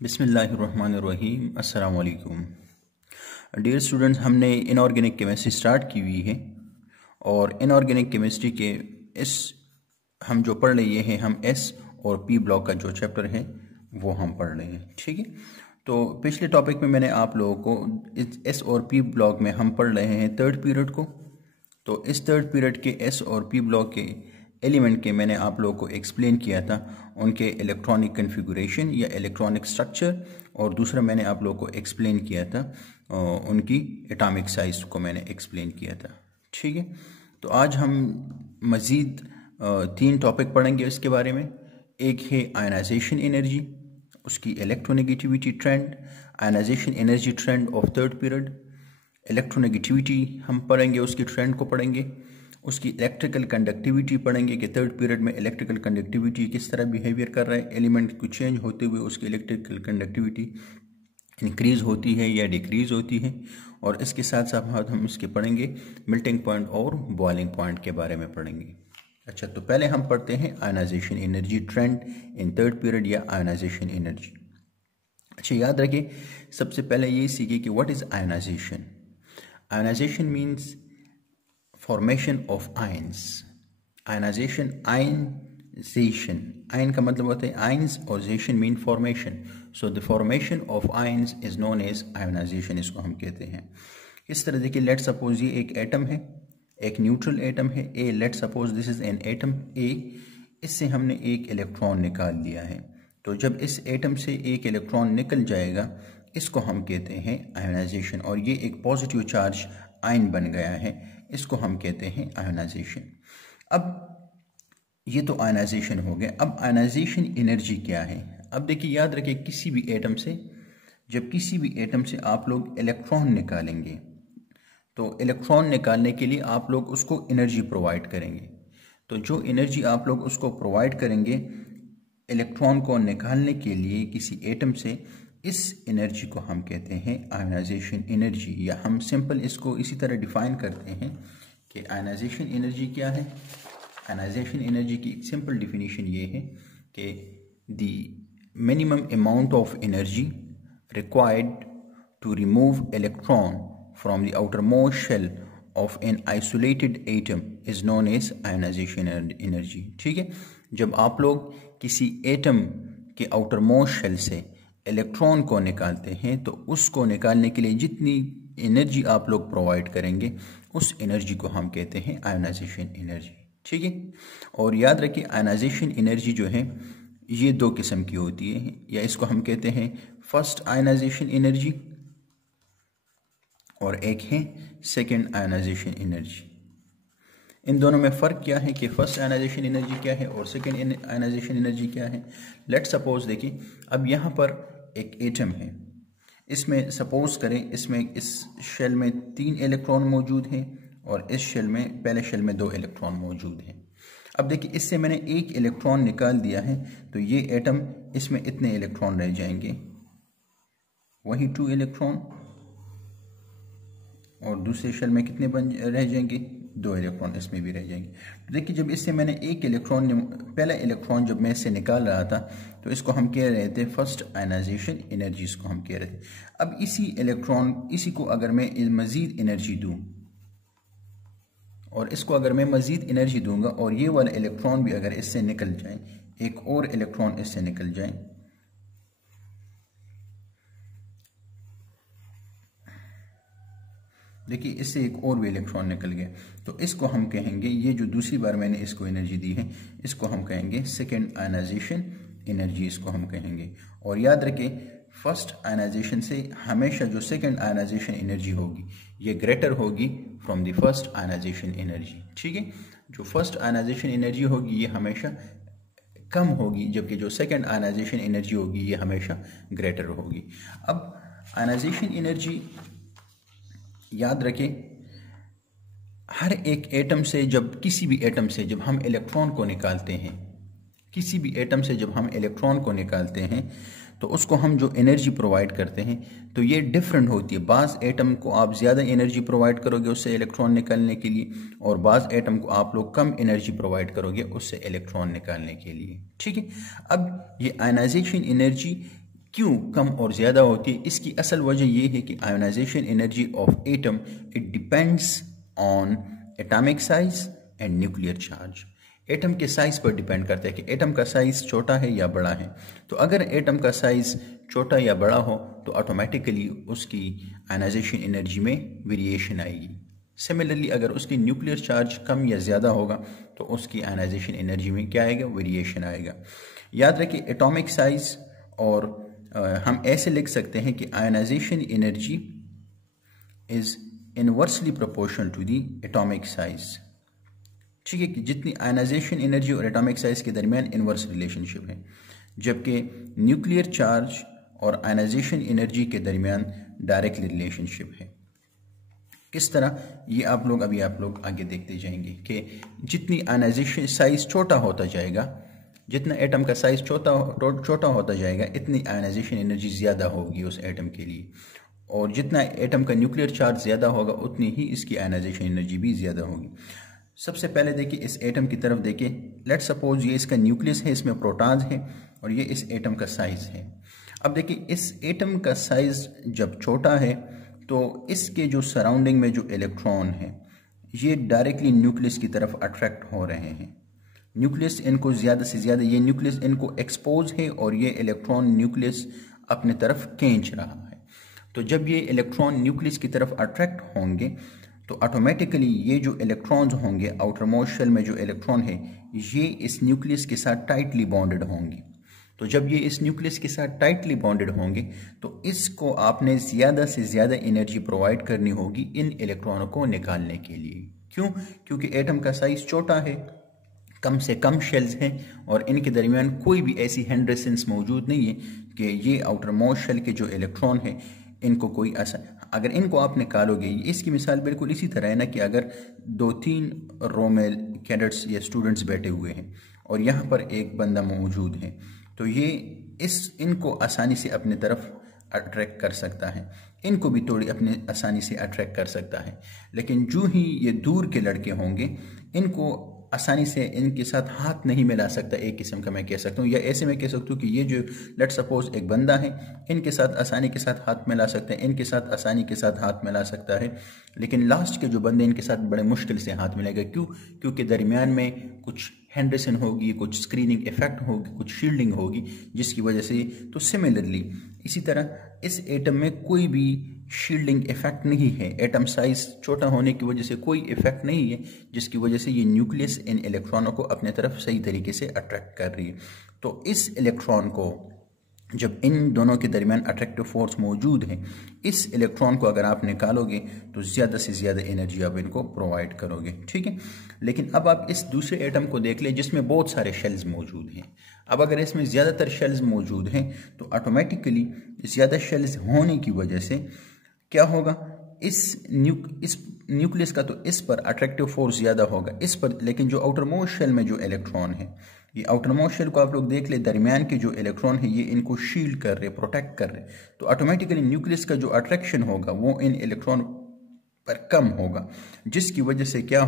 बिस्मिल्लाहिर्रहमानिर्रहीम। अस्सलाम वालेकुम डियर स्टूडेंट्स, हमने इनऑर्गेनिक केमिस्ट्री स्टार्ट की हुई है और इनऑर्गेनिक केमिस्ट्री के इस हम जो पढ़ रहे हैं हम एस और पी ब्लॉक का जो चैप्टर है वो हम पढ़ रहे हैं। ठीक है, तो पिछले टॉपिक में मैंने आप लोगों को इस एस और पी ब्लॉक में हम पढ़ रहे हैं थर्ड पीरियड को। तो इस थर्ड पीरियड के एस और पी ब्लॉक के एलिमेंट के मैंने आप लोगों को एक्सप्लेन किया था उनके इलेक्ट्रॉनिक कन्फिगुरेशन या इलेक्ट्रॉनिक स्ट्रक्चर, और दूसरा मैंने आप लोगों को एक्सप्लेन किया था उनकी एटॉमिक साइज को मैंने एक्सप्लेन किया था। ठीक है, तो आज हम मज़ीद 3 टॉपिक पढ़ेंगे इसके बारे में। एक है आयनाइजेशन एनर्जी, उसकी electronegativity trend, ionisation energy trend of third period, electronegativity हम पढ़ेंगे, उसकी ट्रेंड को पढ़ेंगे, उसकी इलेक्ट्रिकल कंडक्टिविटी पढ़ेंगे कि थर्ड पीरियड में इलेक्ट्रिकल कंडक्टिविटी किस तरह बिहेवियर कर रहा है, एलिमेंट को चेंज होते हुए उसकी इलेक्ट्रिकल कंडक्टिविटी इंक्रीज़ होती है या डिक्रीज़ होती है। और इसके साथ साथ हम इसके पढ़ेंगे मेल्टिंग पॉइंट और बॉइलिंग पॉइंट के बारे में पढ़ेंगे। अच्छा, तो पहले हम पढ़ते हैं ionization energy trend in third period या आयनाइजेशन एनर्जी। अच्छा, याद रखिए सबसे पहले ये सीखिए कि what is ionization. Ionization means formation of ions. Ionization, ionization, ion का मतलब होता है आयंस और जेशन mean formation. So the formation of ions is known as ionization, इसको हम कहते हैं। इस तरह देखिए, लेट सपोज ये एक एटम है, एक न्यूट्रल एटम है A. Let suppose this is an atom A, इससे हमने एक इलेक्ट्रॉन निकाल लिया है। तो जब इस एटम से एक इलेक्ट्रॉन निकल जाएगा इसको हम कहते हैं आयनाइजेशन, और ये एक पॉजिटिव चार्ज आयन बन गया है, इसको हम कहते हैं आयनाइजेशन। अब ये तो आयनाइजेशन हो गया। अब आयनाइजेशन एनर्जी क्या है? अब देखिए, याद रखिए किसी भी एटम से, जब किसी भी एटम से आप लोग इलेक्ट्रॉन निकालेंगे तो इलेक्ट्रॉन निकालने के लिए आप लोग उसको एनर्जी प्रोवाइड करेंगे। तो जो एनर्जी आप लोग उसको प्रोवाइड करेंगे इलेक्ट्रॉन को निकालने के लिए किसी एटम से, इस एनर्जी को हम कहते हैं आयनाइजेशन एनर्जी, या हम सिंपल इसको इसी तरह डिफाइन करते हैं कि आयनाइजेशन एनर्जी क्या है। आयनाइजेशन एनर्जी की एक सिंपल डिफिनीशन ये है कि the minimum amount of energy required to remove electron from the outer most shell of an isolated atom is known as ionisation energy. ठीक है, जब आप लोग किसी एटम के आउटर मोस्ट शेल से इलेक्ट्रॉन को निकालते हैं तो उसको निकालने के लिए जितनी एनर्जी आप लोग प्रोवाइड करेंगे उस एनर्जी को हम कहते हैं आयनाइजेशन एनर्जी। ठीक है, और याद रखिए आयनाइजेशन एनर्जी जो है ये 2 किस्म की होती है, या इसको हम कहते हैं फर्स्ट आयनाइजेशन एनर्जी और एक है सेकेंड आयनाइजेशन एनर्जी। इन दोनों में फ़र्क क्या है कि फर्स्ट आयनाइजेशन एनर्जी क्या है और सेकेंड आयनाइजेशन एनर्जी क्या है। लेट सपोज देखिए, अब यहाँ पर एक एटम है, इसमें सपोज करें इसमें इस शेल में 3 इलेक्ट्रॉन मौजूद हैं और इस शेल में, पहले शेल में 2 इलेक्ट्रॉन मौजूद हैं। अब देखिए इससे मैंने एक इलेक्ट्रॉन निकाल दिया है तो ये एटम, इसमें इतने इलेक्ट्रॉन रह जाएंगे, वही 2 इलेक्ट्रॉन, और दूसरे शेल में कितने रह जाएंगे, 2 इलेक्ट्रॉन इसमें भी रह जाएंगे। तो देखिए जब इससे मैंने एक इलेक्ट्रॉन, पहला इलेक्ट्रॉन जब मैं इससे निकाल रहा था तो इसको हम कह रहे थे फर्स्ट आयनाइजेशन एनर्जी, इसको हम कह रहे थे। अब इसी इलेक्ट्रॉन, इसी को अगर मैं मज़ीद एनर्जी दूँ और इसको अगर मैं मज़ीद एनर्जी दूंगा और ये वाला इलेक्ट्रॉन भी अगर इससे निकल जाए, एक और इलेक्ट्रॉन इससे निकल जाए, देखिए इससे एक और भी इलेक्ट्रॉन निकल गया, तो इसको हम कहेंगे, ये जो दूसरी बार मैंने इसको एनर्जी दी है इसको हम कहेंगे सेकेंड आयनाइजेशन एनर्जी, इसको हम कहेंगे। और याद रखें फर्स्ट आयनाइजेशन से हमेशा जो सेकेंड आयनाइजेशन एनर्जी होगी ये ग्रेटर होगी from the first ionisation energy. ठीक है, जो फर्स्ट आयनाइजेशन एनर्जी होगी ये हमेशा कम होगी, जबकि जो सेकेंड आयनाइजेशन एनर्जी होगी ये हमेशा ग्रेटर होगी। अब आयनाइजेशन एनर्जी याद रखें, हर एक एटम से, जब किसी भी एटम से जब हम इलेक्ट्रॉन को निकालते हैं, किसी भी एटम से जब हम इलेक्ट्रॉन को निकालते हैं तो उसको हम जो एनर्जी प्रोवाइड करते हैं तो ये डिफरेंट होती है। बाज़ एटम को आप ज़्यादा एनर्जी प्रोवाइड करोगे उससे इलेक्ट्रॉन निकालने के लिए, और बाज़ एटम को आप लोग कम एनर्जी प्रोवाइड करोगे उससे इलेक्ट्रॉन निकालने के लिए। ठीक है, अब ये आयनाइजेशन एनर्जी क्यों कम और ज़्यादा होती है? इसकी असल वजह यह है कि ionisation energy of atom it depends on atomic size and nuclear charge. Atom के साइज पर डिपेंड करता है कि एटम का साइज छोटा है या बड़ा है। तो अगर एटम का साइज छोटा या बड़ा हो तो ऑटोमेटिकली उसकी आयोनाइजेशन एनर्जी में वेरिएशन आएगी। सिमिलरली अगर उसकी न्यूक्लियर चार्ज कम या ज़्यादा होगा तो उसकी आयोनाइजेशन एनर्जी में क्या आएगा? वेरिएशन आएगा। याद रखिए एटॉमिक साइज और हम ऐसे लिख सकते हैं कि ionisation energy is inversely proportional to the atomic size. ठीक है कि जितनी आयोनाइजेशन एनर्जी और एटॉमिक साइज के दरमियान इनवर्स रिलेशनशिप है, जबकि न्यूक्लियर चार्ज और आयोनाइजेशन एनर्जी के दरमियान डायरेक्टली रिलेशनशिप है। किस तरह? ये आप लोग आगे देखते जाएंगे कि जितनी आयोनाइजेशन साइज छोटा होता जाएगा, जितना एटम का साइज छोटा होता जाएगा, इतनी आयोनाइजेशन एनर्जी ज़्यादा होगी उस एटम के लिए, और जितना एटम का न्यूक्लियर चार्ज ज़्यादा होगा उतनी ही इसकी आयोनाइजेशन एनर्जी भी ज़्यादा होगी। सबसे पहले देखिए इस एटम की तरफ देखिए। लेट सपोज ये इसका न्यूक्लियस है, इसमें प्रोटॉन्स है और ये इस एटम का साइज है। अब देखिए इस एटम का साइज जब छोटा है तो इसके जो सराउंडिंग में जो इलेक्ट्रॉन है ये डायरेक्टली न्यूक्लियस की तरफ अट्रैक्ट हो रहे हैं। न्यूक्लियस इनको ज़्यादा से ज़्यादा, ये न्यूक्लियस इनको एक्सपोज है और ये इलेक्ट्रॉन न्यूक्लियस अपने तरफ खींच रहा है। तो जब ये इलेक्ट्रॉन न्यूक्लियस की तरफ अट्रैक्ट होंगे तो ऑटोमेटिकली ये जो इलेक्ट्रॉन्स होंगे आउटर मोस्ट शेल में जो इलेक्ट्रॉन है ये इस न्यूक्लियस के साथ टाइटली बॉन्डेड होंगे। तो जब ये इस न्यूक्लियस के साथ टाइटली बॉन्डेड होंगे तो इसको आपने ज़्यादा से ज़्यादा एनर्जी प्रोवाइड करनी होगी इन इलेक्ट्रॉनों को निकालने के लिए। क्यों? क्योंकि एटम का साइज छोटा है, कम से कम शेल्स हैं और इनके दरमियान कोई भी ऐसी हैंड रेजिस्टेंस मौजूद नहीं है कि ये आउटर मोस्ट शेल के जो इलेक्ट्रॉन है इनको कोई अगर इनको आप निकालोगे, इसकी मिसाल बिल्कुल इसी तरह है ना कि अगर 2-3 रो में कैडेट्स या स्टूडेंट्स बैठे हुए हैं और यहाँ पर एक बंदा मौजूद है तो ये इनको आसानी से अपने तरफ अट्रैक्ट कर सकता है, इनको भी थोड़ी अपने आसानी से अट्रैक्ट कर सकता है। लेकिन जो ही ये दूर के लड़के होंगे इनको आसानी से इनके साथ हाथ नहीं मिला सकता, एक किस्म का मैं कह सकता हूँ। या ऐसे मैं कह सकता हूँ कि ये जो लेट सपोज एक बंदा है इनके साथ आसानी के साथ हाथ मिला सकते हैं, इनके साथ आसानी के साथ हाथ मिला सकता है, लेकिन लास्ट के जो बंदे इनके साथ बड़े मुश्किल से हाथ मिलेगा। क्यों? क्योंकि दरमियान में कुछ हेंडरसन होगी, कुछ स्क्रीनिंग इफेक्ट होगी, कुछ शील्डिंग होगी जिसकी वजह से। तो सिमिलरली इसी तरह इस एटम में कोई भी शील्डिंग इफेक्ट नहीं है, एटम साइज छोटा होने की वजह से कोई इफेक्ट नहीं है जिसकी वजह से ये न्यूक्लियस इन इलेक्ट्रॉनों को अपने तरफ सही तरीके से अट्रैक्ट कर रही है। तो इस इलेक्ट्रॉन को जब इन दोनों के दरमियान अट्रैक्टिव फोर्स मौजूद है, इस इलेक्ट्रॉन को अगर आप निकालोगे तो ज़्यादा से ज़्यादा एनर्जी आप इनको प्रोवाइड करोगे। ठीक है, लेकिन अब आप इस दूसरे एटम को देख लें जिसमें बहुत सारे शेल्स मौजूद हैं। अब अगर इसमें ज़्यादातर शेल्स मौजूद हैं तो ऑटोमेटिकली ज़्यादा शेल्स होने की वजह से क्या होगा, इस न्यूक्लियस का तो इस पर अट्रैक्टिव फोर्स ज़्यादा होगा इस पर, लेकिन जो आउटर मोस्ट शेल में जो इलेक्ट्रॉन है, ये आउटर मोस्ट शेल को आप लोग देख ले, दरमियान के जो इलेक्ट्रॉन है ये इनको शील्ड कर रहे, प्रोटेक्ट कर रहे, तो ऑटोमेटिकली न्यूक्लियस का जो अट्रैक्शन होगा वो इन इलेक्ट्रॉन पर कम होगा, जिसकी वजह से क्या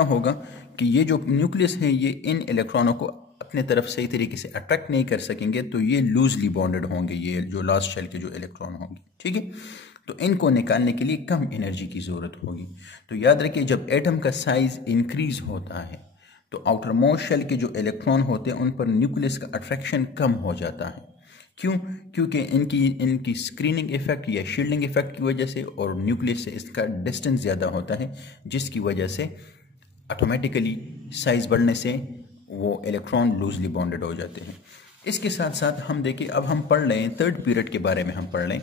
होगा कि ये जो न्यूक्लियस है ये इन इलेक्ट्रॉनों को अपने तरफ सही तरीके से अट्रैक्ट नहीं कर सकेंगे, तो ये लूजली बॉन्डेड होंगे, ये जो लास्ट शेल के जो इलेक्ट्रॉन होंगे। ठीक है, तो इनको निकालने के लिए कम एनर्जी की ज़रूरत होगी। तो याद रखिए जब एटम का साइज इंक्रीज होता है तो आउटर मोस्ट शेल के जो इलेक्ट्रॉन होते हैं उन पर न्यूक्लियस का अट्रैक्शन कम हो जाता है। क्यों? क्योंकि इनकी स्क्रीनिंग इफेक्ट या शील्डिंग इफेक्ट की वजह से और न्यूक्लियस से इसका डिस्टेंस ज़्यादा होता है, जिसकी वजह से ऑटोमेटिकली साइज बढ़ने से वो इलेक्ट्रॉन लूजली बॉन्डेड हो जाते हैं। इसके साथ साथ हम देखें, अब हम पढ़ लें थर्ड पीरियड के बारे में हम पढ़ लें।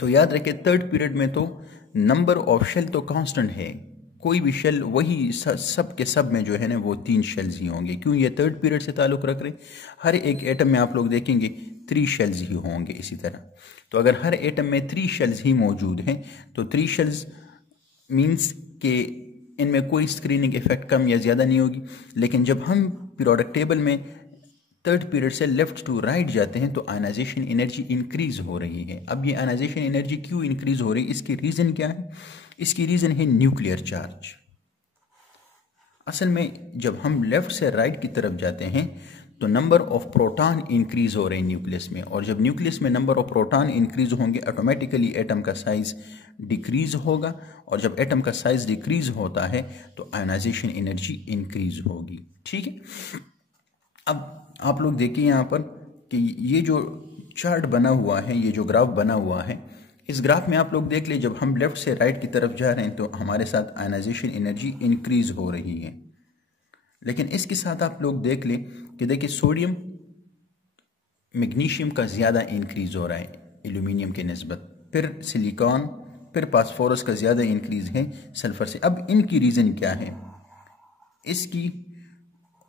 तो याद रखें थर्ड पीरियड में तो नंबर ऑफ शेल तो कांस्टेंट है, कोई भी शेल वही सब के सब में जो है ना वो 3 शेल्स ही होंगे। क्यों? ये थर्ड पीरियड से ताल्लुक़ रख रहे, हर एक एटम में आप लोग देखेंगे 3 शेल्स ही होंगे इसी तरह। तो अगर हर एटम में 3 शेल्स ही मौजूद हैं तो 3 शेल्स मीन्स के इनमें कोई स्क्रीनिंग इफेक्ट कम या ज़्यादा नहीं होगी। लेकिन जब हम पीरियोडिक टेबल में थर्ड पीरियड से लेफ्ट टू राइट जाते हैं तो आयनाइजेशन एनर्जी इंक्रीज हो रही है। अब ये आयनाइजेशन एनर्जी क्यों इंक्रीज हो रही है, इसकी रीज़न क्या है? इसकी रीज़न है न्यूक्लियर चार्ज। असल में जब हम लेफ्ट से राइट की तरफ जाते हैं तो नंबर ऑफ प्रोटॉन इंक्रीज हो रहे हैं न्यूक्लियस में, और जब न्यूक्लियस में नंबर ऑफ प्रोटॉन इंक्रीज होंगे ऑटोमेटिकली एटम का साइज डिक्रीज होगा, और जब एटम का साइज डिक्रीज होता है तो आयोनाइजेशन एनर्जी इंक्रीज होगी। ठीक है, अब आप लोग देखिए यहाँ पर कि ये जो चार्ट बना हुआ है, ये जो ग्राफ बना हुआ है, इस ग्राफ में आप लोग देख ले, जब हम लेफ्ट से राइट की तरफ जा रहे हैं तो हमारे साथ आयोनाइजेशन एनर्जी इंक्रीज हो रही है। लेकिन इसके साथ आप लोग देख ले कि देखिए सोडियम मैग्नीशियम का ज़्यादा इंक्रीज हो रहा है एल्यूमिनियम के निस्बत, फिर सिलिकॉन, फिर फास्फोरस का ज़्यादा इंक्रीज है सल्फर से। अब इनकी रीज़न क्या है, इसकी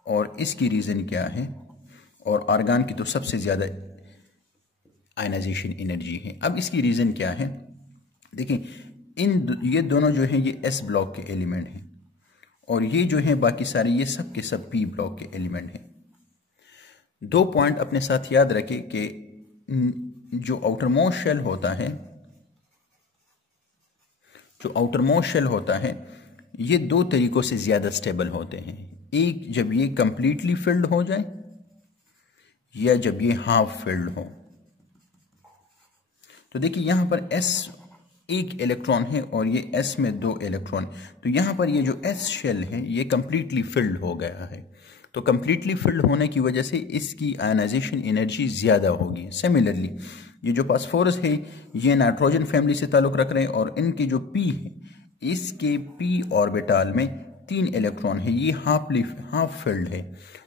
और इसकी रीज़न क्या है, और आर्गन की तो सबसे ज़्यादा आयनाइजेशन एनर्जी है। अब इसकी रीज़न क्या है, देखिए ये दोनों जो हैं ये एस ब्लॉक के एलिमेंट हैं, और ये जो हैं बाकी सारे ये सब के सब पी ब्लॉक के एलिमेंट हैं। दो पॉइंट अपने साथ याद रखें कि जो आउटरमोस्ट शेल होता है, जो आउटरमोस्ट शेल होता है, ये दो तरीकों से ज़्यादा स्टेबल होते हैं। एक जब ये कंप्लीटली फिल्ड हो जाए, या जब ये हाफ फिल्ड हो। तो देखिए यहां पर S एक इलेक्ट्रॉन है और ये S में दो इलेक्ट्रॉन, तो यहां पर ये जो S शेल है ये कंप्लीटली फिल्ड हो गया है। तो कंप्लीटली फिल्ड होने की वजह से इसकी आयनाइजेशन एनर्जी ज़्यादा होगी। सिमिलरली ये जो फास्फोरस है ये नाइट्रोजन फैमिली से ताल्लुक़ रख रहे हैं, और इनके जो P है, इसके P ऑर्बिटल में 3 इलेक्ट्रॉन है, ये हाफ फिल्ड है।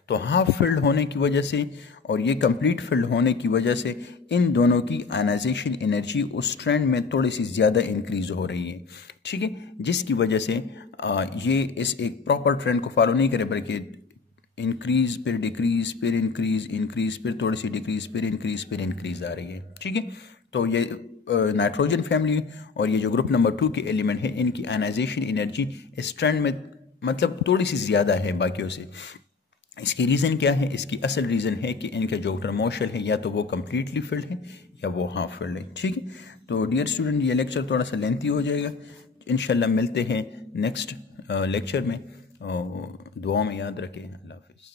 तो हाफ फिल्ड होने की वजह से और ये कंप्लीट फिल्ड होने की वजह से इन दोनों की आयनाइजेशन एनर्जी उस ट्रेंड में थोड़ी सी ज़्यादा इंक्रीज हो रही है। ठीक है, जिसकी वजह से ये इस एक प्रॉपर ट्रेंड को फॉलो नहीं करे, बल्कि इंक्रीज फिर डिक्रीज फिर इंक्रीज फिर थोड़ी सी डिक्रीज फिर इंक्रीज आ रही है। ठीक है, तो ये नाइट्रोजन फैमिली और ये जो ग्रुप नंबर 2 के एलिमेंट है, इनकी आयनाइजेशन एनर्जी इस ट्रेंड में मतलब थोड़ी सी ज़्यादा है बाकियों से। इसकी रीज़न क्या है, इसकी असल रीज़न है कि इनका जो आउटरमोस्ट शेल है या तो वो कम्प्लीटली फिल्ड है या वो हाफ फिल्ड है। ठीक है, तो डियर स्टूडेंट ये लेक्चर थोड़ा सा लेंथी हो जाएगा, इंशाल्लाह मिलते हैं नेक्स्ट लेक्चर में। दुआ में याद रखें। अल्लाह हाफिज़।